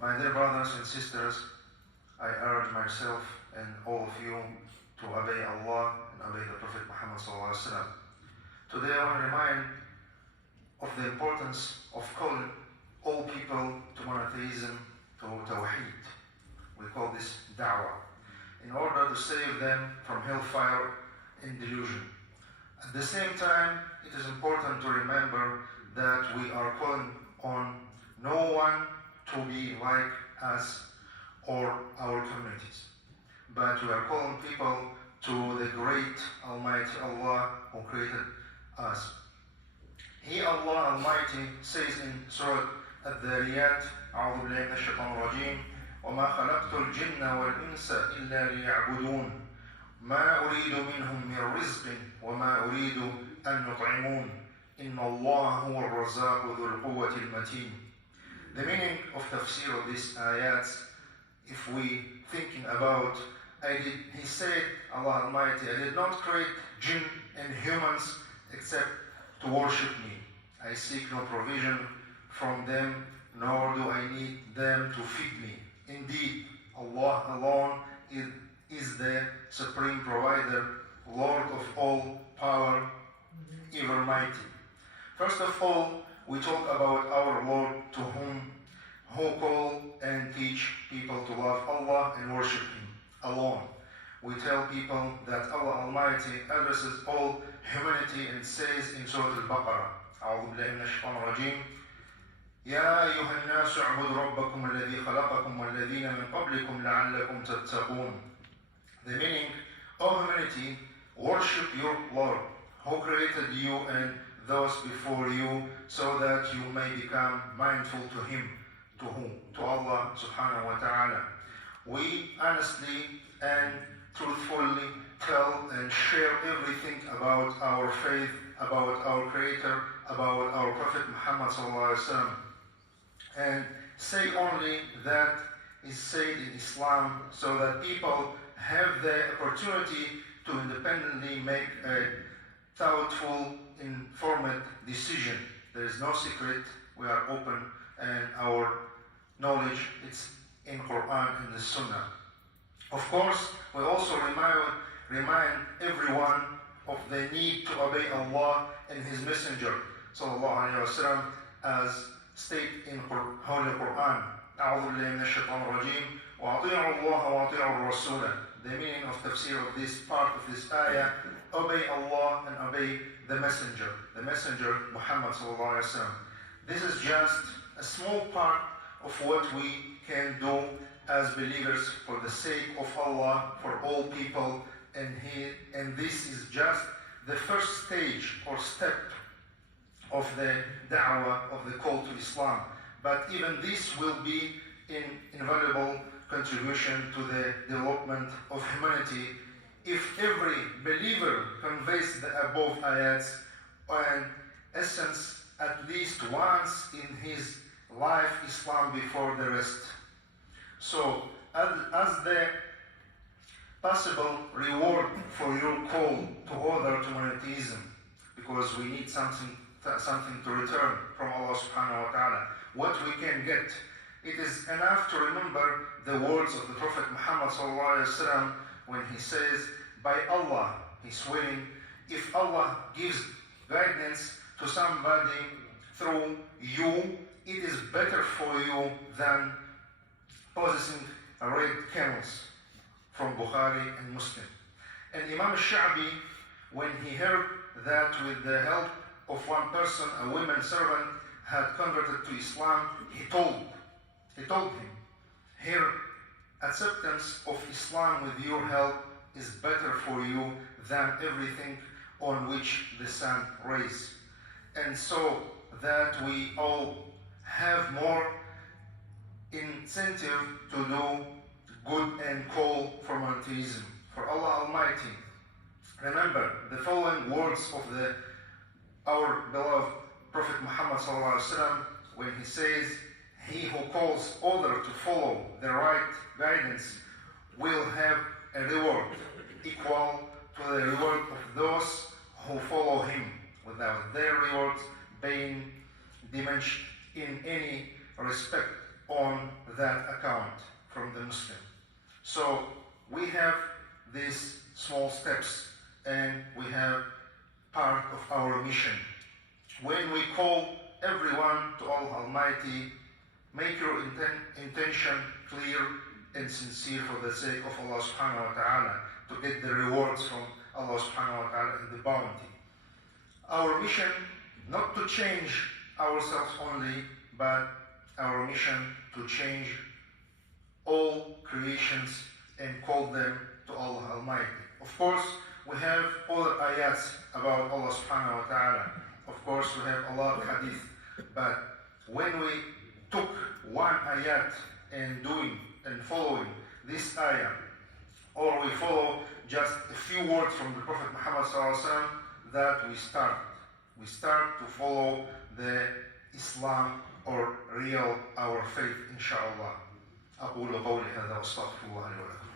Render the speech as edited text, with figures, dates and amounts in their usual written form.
My dear brothers and sisters, I urge myself and all of you to obey Allah and obey the Prophet Muhammad sallallahu alaihi wasallam. Today I want to remind of the importance of calling all people to monotheism, to tawheed. We call this da'wah, in order to save them from hellfire and delusion. At the same time, it is important to remember that we are calling on no one to be like us or our communities, but we are calling people to the great Almighty Allah who created us. He, Allah Almighty, says in Surah Adh-Dhariyat, أعوذ بالله من الشيطان الرجيم وما خلقت الجن والإنس إلا ليعبدون ما أريد منهم من رزق وما أريد أن يطعمون إن الله هو الرزاق ذو القوة المتين. The meaning of tafsir of these ayats, if we thinking about, he said, Allah Almighty, I did not create jinn and humans except to worship me. I seek no provision from them, nor do I need them to feed me. Indeed, Allah alone is the supreme provider, Lord of all power, ever mighty. First of all, we talk about our Lord who call and teach people to love Allah and worship Him alone. We tell people that Allah Almighty addresses all humanity and says in Surah Al-Baqarah, أعوذ بالله من الشيطان الرجيم يا أيها الناس اعبدوا ربكم الذي خلقكم والذين من قبلكم لعلكم تتقون. The meaning, O humanity, worship your Lord who created you and those before you, so that you may become mindful to Him. To whom? To Allah subhanahu wa ta'ala. We honestly and truthfully tell and share everything about our faith, about our Creator, about our Prophet Muhammad sallallahu alaihi wasallam, and say only that is said in Islam, so that people have the opportunity to independently make a thoughtful, informed decision. There is no secret. We are open, and our knowledge is in Quran and the Sunnah. Of course, we also remind everyone of the need to obey Allah and His Messenger sallallahu alaihi wasallam, as stated in Holy Quran. أعوذ بالله من الشيطان الرجيم وأطيعوا الله وأطيعوا الرسول. The meaning of tafsir of this part of this ayah: obey Allah and obey the Messenger Muhammad sallallahu alaihi wasallam. This is just a small part of what we can do as believers for the sake of Allah, for all people, and this is just the first stage or step of the da'wah, of the call to Islam. But even this will be an invaluable contribution to the development of humanity if every believer conveys the above ayats and essence at least once in his life Islam before the rest. So, as the possible reward for your call to order to monotheism, because we need something to return from Allah subhanahu wa ta'ala, what we can get, it is enough to remember the words of the Prophet Muhammad sallallahu alaihi wasallam when he says, by Allah, he's swearing, if Allah gives guidance to somebody through you, it is better for you than possessing red camels, from Bukhari and Muslim. And Imam al-Sha'bi, when he heard that with the help of one person, a woman servant, had converted to Islam, he told him, here, acceptance of Islam with your help is better for you than everything on which the sun rays. And so that we all have more incentive to do good and call for monotheism, for Allah Almighty. Remember the following words of our beloved Prophet Muhammad sallallahu alaihi wasallam when he says, he who calls others to follow the right guidance will have a reward equal to the reward of those who follow him, without their rewards being diminished in any respect on that account from the Muslim. So we have these small steps and we have part of our mission. When we call everyone to Allah Almighty, make your intention clear and sincere for the sake of Allah subhanahu wa ta'ala, to get the rewards from Allah subhanahu wa ta'ala in the bounty. Our mission, not to change ourselves only, but our mission to change all creations and call them to Allah Almighty. Of course, we have other ayats about Allah subhanahu wa ta'ala. Of course, we have a lot of hadith. But when we took one ayat and doing and following this ayah, or we follow just a few words from the Prophet Muhammad sallallahu alaihi wasallam, that we start to follow the Islam or real our faith, inshallah. أقول قولي هذا وأستغفر الله لي ولكم.